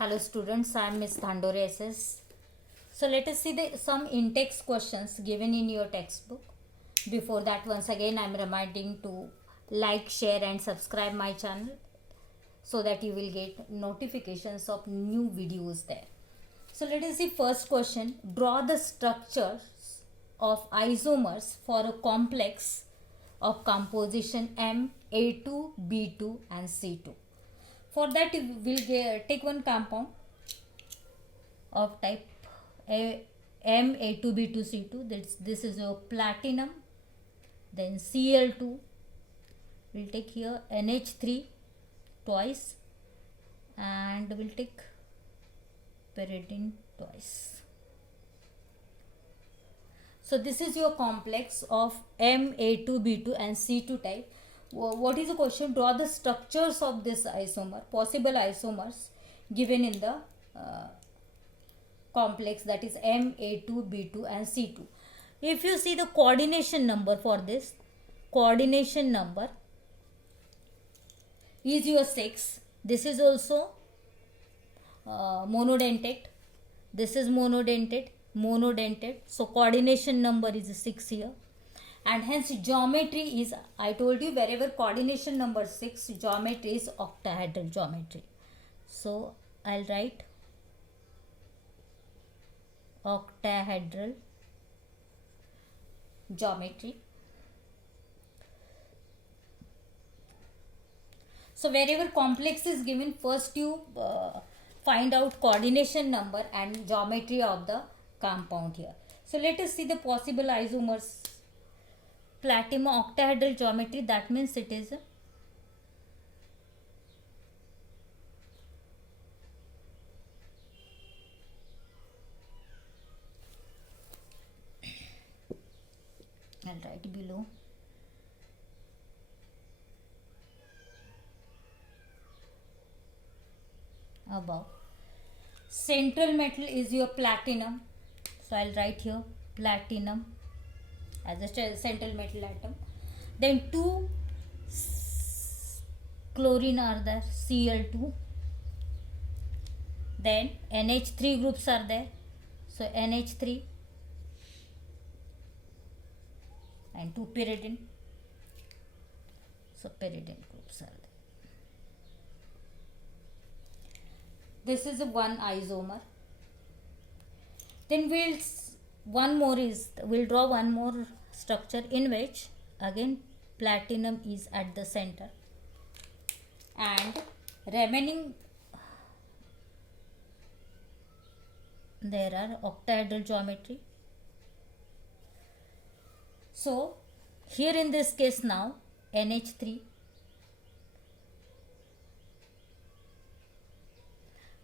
Hello students, I am Miss Thandore SS. So let us see some in-text questions given in your textbook. Before that, once again I am reminding to like, share and subscribe my channel so that you will get notifications of new videos there. So let us see first question. Draw the structures of isomers for a complex of composition M, A2, B2 and C2. For that we will take one compound of type M, A2, B2, C2. This is your platinum. Then Cl2. We'll take here NH3 twice and we'll take pyridine twice. So this is your complex of M, A2, B2 and C2 type. What is the question? Draw the structures of this isomer, possible isomers given in the complex, that is M, A2, B2 and C2. If you see the coordination number for this, coordination number is your 6. This is also monodentate. This is monodentate. So coordination number is 6 here. And hence geometry is, I told you, wherever coordination number 6, geometry is octahedral geometry. So I'll write octahedral geometry. So wherever complex is given, first you find out coordination number and geometry of the compound here. So let us see the possible isomers. Platinum octahedral geometry, that means it is I'll write below. Above. Central metal is your platinum. So I'll write here platinum as a central metal atom. Then two chlorine are there, Cl2. Then NH3 groups are there. So NH3 and two pyridine. So pyridine groups are there. This is one isomer. Then we'll draw one more structure in which again platinum is at the center and remaining there are octahedral geometry. So here in this case now NH3,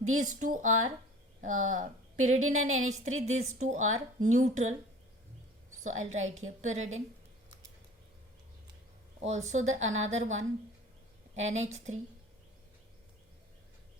these two are pyridine and NH3, these two are neutral. So I'll write here pyridine. Also the another one NH3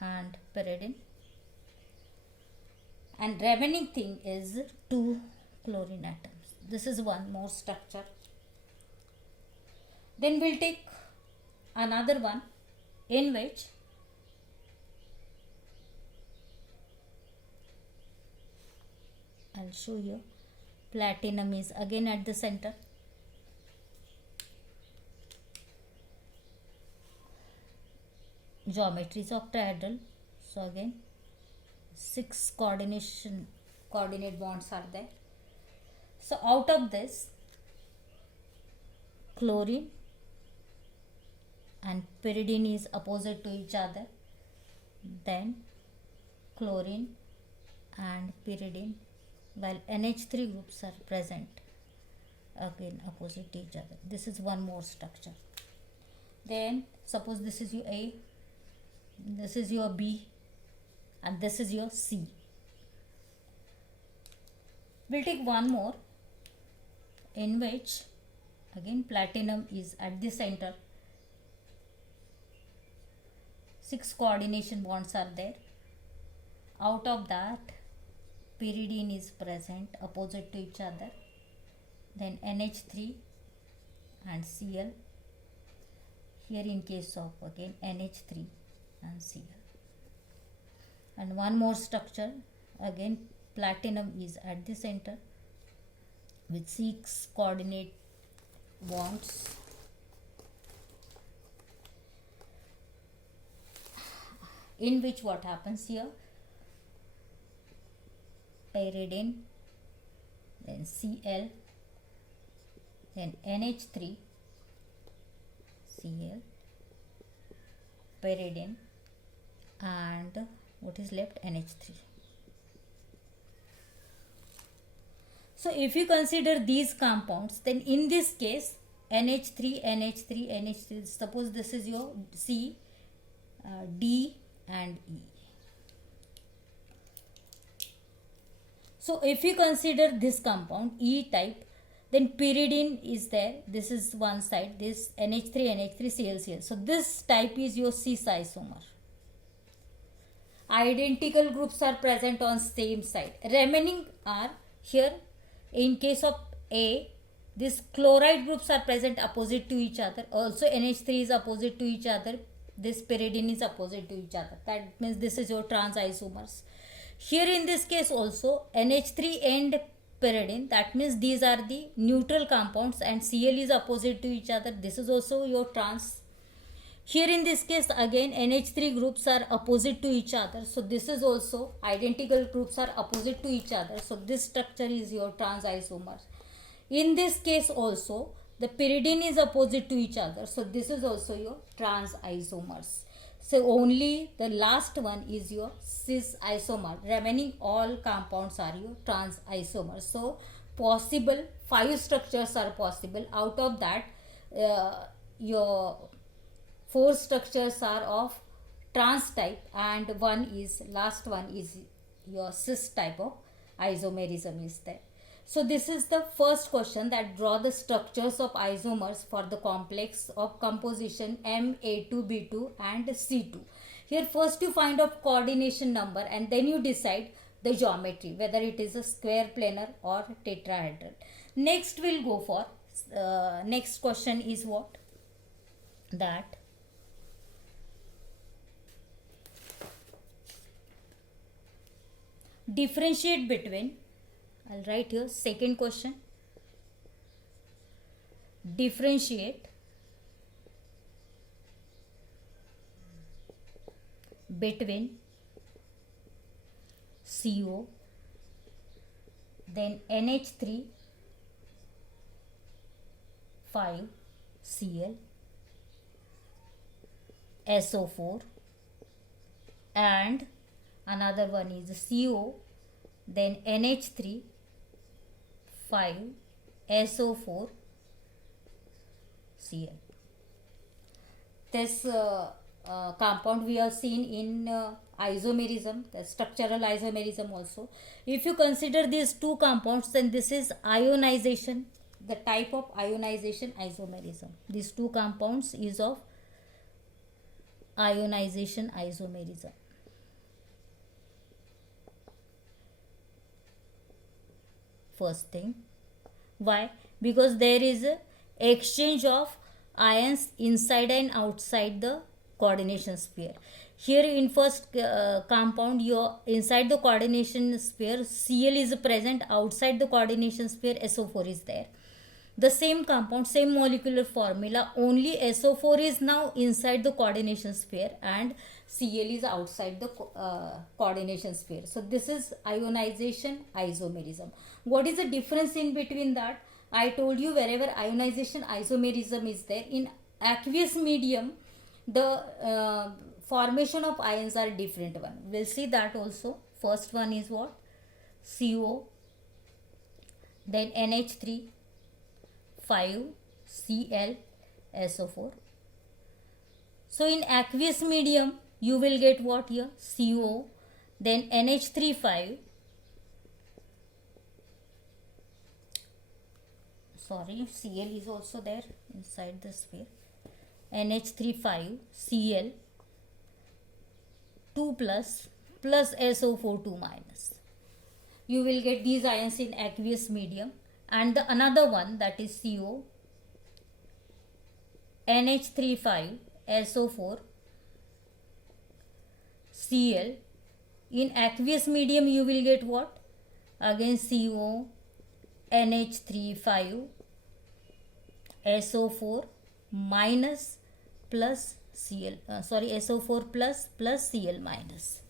and pyridine. And remaining thing is two chlorine atoms. This is one more structure. Then we'll take another one in which I'll show you platinum is again at the center. Geometry is octahedral. So again 6 coordinate bonds are there. So out of this chlorine and pyridine is opposite to each other. Then chlorine and pyridine, while NH3 groups are present again opposite to each other. This is one more structure. Then suppose this is your A, this is your B and this is your C. We'll take one more in which again platinum is at the center. 6 coordination bonds are there. Out of that pyridine is present opposite to each other. Then NH3 and Cl. Here in case of again NH3 and Cl. And one more structure, again platinum is at the center with 6 coordinate bonds. In which what happens here, pyridine, then Cl, then NH3, Cl, pyridine, and what is left, NH3. So if you consider these compounds, then in this case NH3, NH3, NH3, suppose this is your C, D and E. So if you consider this compound E type, then pyridine is there, this is one side, this NH3, NH3, Cl, Cl. So this type is your cis isomer. Identical groups are present on same side. Remaining are here, in case of A, these chloride groups are present opposite to each other. Also NH3 is opposite to each other. This pyridine is opposite to each other. That means this is your trans isomers. Here in this case also NH3 and pyridine, that means these are the neutral compounds, and Cl is opposite to each other. This is also your trans. Here in this case again NH3 groups are opposite to each other. So this is also identical groups are opposite to each other. So this structure is your trans isomer. In this case also the pyridine is opposite to each other. So this is also your trans isomers. So only the last one is your cis isomer. Remaining all compounds are your trans isomers. So possible 5 structures are possible. Out of that your 4 structures are of trans type, and last one is your cis type of isomerism is there. So this is the first question, that draw the structures of isomers for the complex of composition MA2B2 and C2. Here first you find out coordination number, and then you decide the geometry, whether it is a square, planar or tetrahedral. Next we'll go for next question is what, that differentiate between, I'll write here second question, differentiate between CO, then NH3 5 Cl, SO4, and another one is CO, then NH3 5 SO4 Cl. This compound we have seen in isomerism, the structural isomerism also. If you consider these two compounds, then this is ionization, the type of ionization isomerism. These two compounds is of ionization isomerism. First thing, why? Because there is a exchange of ions inside and outside the coordination sphere. Here in first compound, your inside the coordination sphere Cl is present, outside the coordination sphere SO4 is there. The same compound, same molecular formula, only SO4 is now inside the coordination sphere and Cl is outside the coordination sphere. So this is ionization isomerism. What is the difference in between that? I told you, wherever ionization isomerism is there, in aqueous medium the formation of ions are different one. We'll see that also. First one is what? CO, then NH3 5 Cl SO4. So in aqueous medium you will get what here? CO, then NH3 5, sorry, Cl is also there inside the sphere, NH3 5 Cl 2 plus SO4 2 minus. You will get these ions in aqueous medium. And the another one, that is CO, NH3 5 SO4 Cl In aqueous medium you will get what? Again CO, NH3 5, SO4 minus plus SO4 plus Cl minus.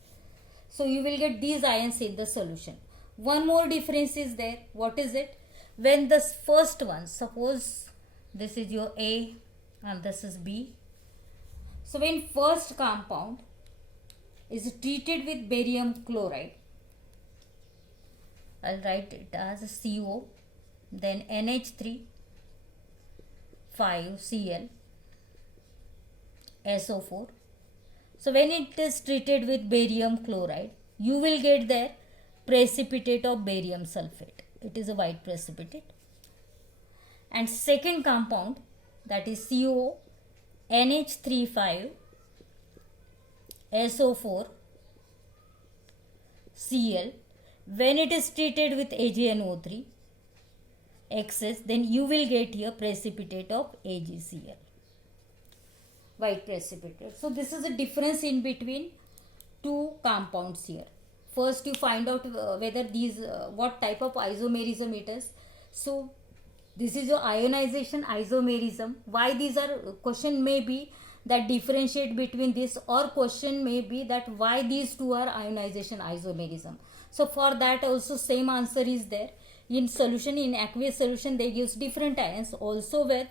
So you will get these ions in the solution. One more difference is there. What is it? When the first one, suppose this is your A and this is B. So when first compound is treated with barium chloride, I'll write it as CO, then NH3 5 Cl, SO4. So when it is treated with barium chloride, you will get there precipitate of barium sulfate. It is a white precipitate. And second compound, that is CO, NH3 SO4 Cl, when it is treated with AgNO3 excess, then you will get here precipitate of AgCl, white precipitate. So this is a difference in between two compounds here. First you find out whether these what type of isomerism it is. So this is your ionization isomerism. Why these are, question may be that differentiate between this, or question may be that why these two are ionization isomerism. So for that also same answer is there. In solution, in aqueous solution, they use different ions. Also with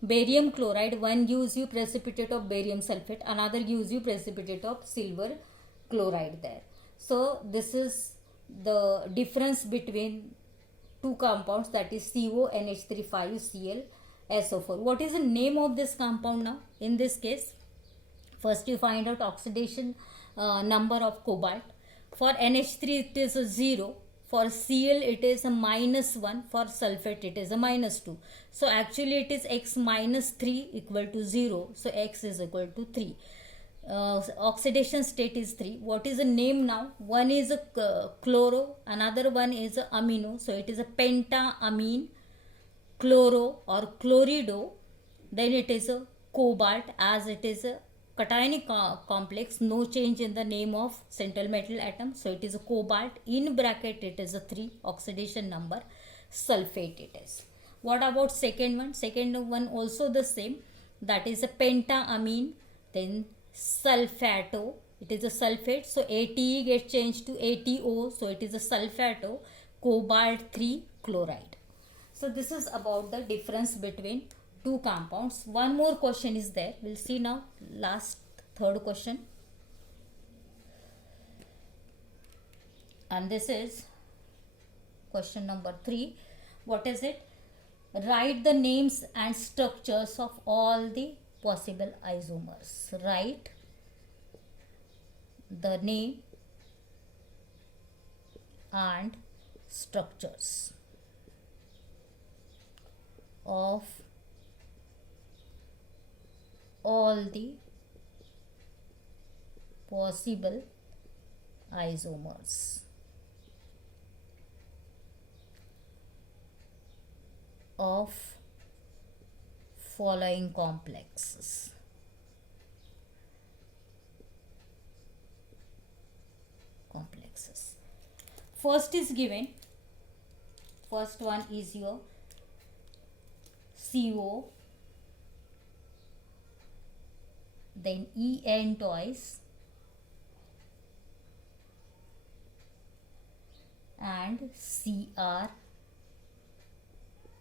barium chloride, one gives you precipitate of barium sulfate, another gives you precipitate of silver chloride there. So this is the difference between two compounds, that is CO, NH3 5 Cl, SO4. What is the name of this compound now? In this case, first you find out oxidation number of cobalt. For NH3 it is a 0. For Cl it is a -1. For sulfate it is a -2. So actually it is X minus 3 equal to 0. So X is equal to 3. Oxidation state is 3. What is the name now? One is a chloro, another one is a amino. So it is a pentaamine chloro or chlorido. Then it is a cobalt, as it is a cationic complex, no change in the name of central metal atom. So it is a cobalt, in bracket it is a 3 oxidation number. Sulfate it is. What about second one? Second one also the same, that is a pentaamine, then sulfato, it is a sulfate. So ATE gets changed to ATO, so it is a sulfato, cobalt 3 chloride. So this is about the difference between two compounds. One more question is there. We'll see now, last third question. And this is question number 3. What is it? Write the names and structures of all the possible isomers. Write the name and structures of all the possible isomers of following complexes. First is given, first one is your CO, then En twice, and Cr,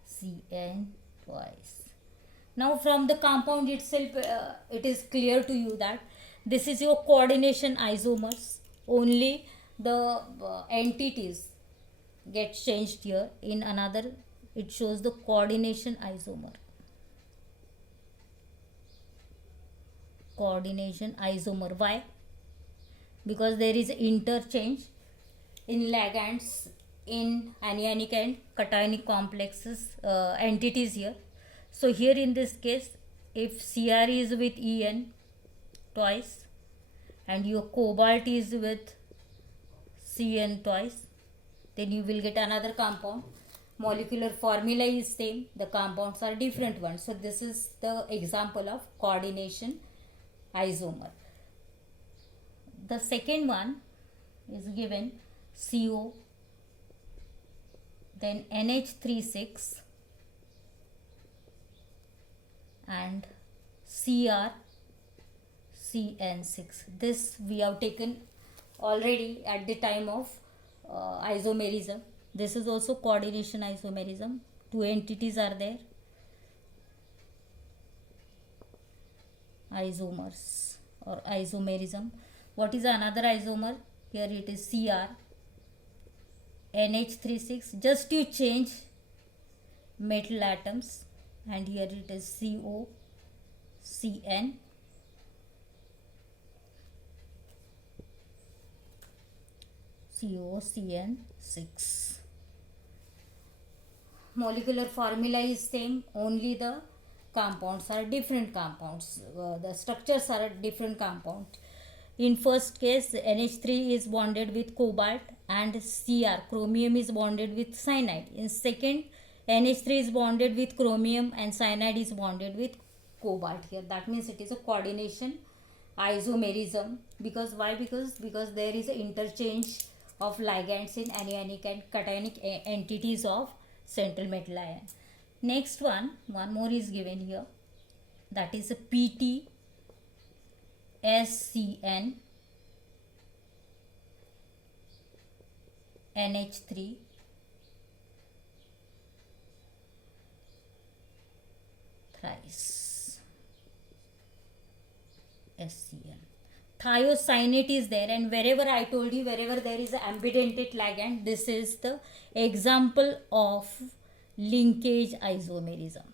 Cn twice. Now from the compound itself, it is clear to you that this is your coordination isomers. Only the entities get changed here. In another, it shows the coordination isomer. Coordination isomer. Why? Because there is interchange in ligands, in anionic and cationic complexes, entities here. So here in this case, if Cr is with En twice and your cobalt is with Cn twice, then you will get another compound. Molecular formula is same, the compounds are different ones. So this is the example of coordination isomer. The second one, is given CO, then NH36 and CrCN6. This we have taken already at the time of isomerism. This is also coordination isomerism. Two entities are there, isomers or isomerism. What is another isomer? Here it is Cr, NH36. Just you change metal atoms, and here it is CO, Cn, COCN6. Molecular formula is same, only the compounds are different compounds. The structures are different compound. In first case, NH3 is bonded with cobalt and Cr, chromium, is bonded with cyanide. In second, NH3 is bonded with chromium and cyanide is bonded with cobalt here. That means it is a coordination isomerism. Because why? Because there is an interchange of ligands in anionic and cationic entities of central metal ion. Next one more is given here, that is a PT SCN NH3 thrice SCN. Thiocyanate is there, and wherever I told you, wherever there is an ambidentate ligand, this is the example of linkage isomerism.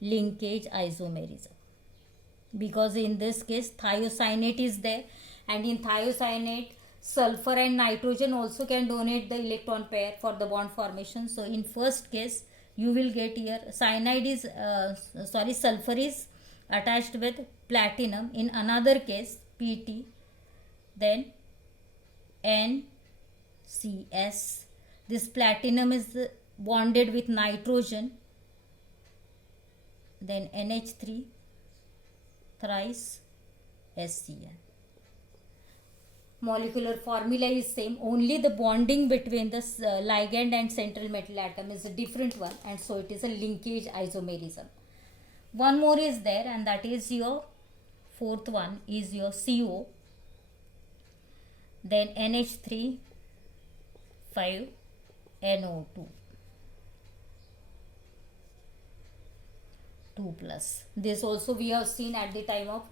Linkage isomerism. Because in this case thiocyanate is there, and in thiocyanate sulfur and nitrogen also can donate the electron pair for the bond formation. So in first case you will get here cyanide is sulfur is attached with platinum. In another case PT, then NCS, this platinum is bonded with nitrogen, then NH3 thrice SCN. Molecular formula is same, only the bonding between the ligand and central metal atom is a different one, and so it is a linkage isomerism. One more is there, and that is your fourth one is your CO, then NH3 5 NO2 2 plus. This also we have seen at the time of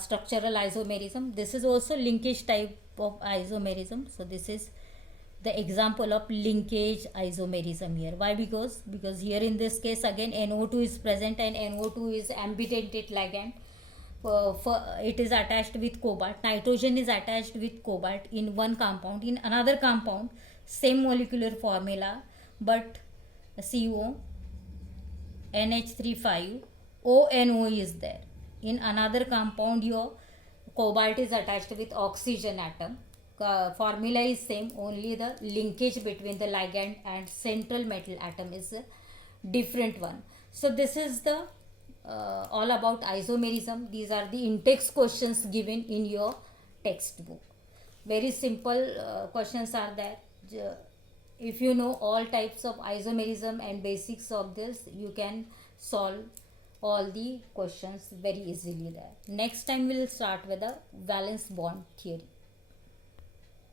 structural isomerism. This is also linkage type of isomerism. So this is the example of linkage isomerism here. Why? Because here in this case again NO2 is present, and NO2 is ambidentate ligand. It is attached with cobalt. Nitrogen is attached with cobalt in one compound. In another compound, same molecular formula, but CO, NH35, ONO is there. In another compound, your cobalt is attached with oxygen atom. Formula is same, only the linkage between the ligand and central metal atom is a different one. So this is the all about isomerism. These are the in-text questions given in your textbook. Very simple questions are there. If you know all types of isomerism and basics of this, you can solve all the questions very easily there. Next time we will start with the valence bond theory.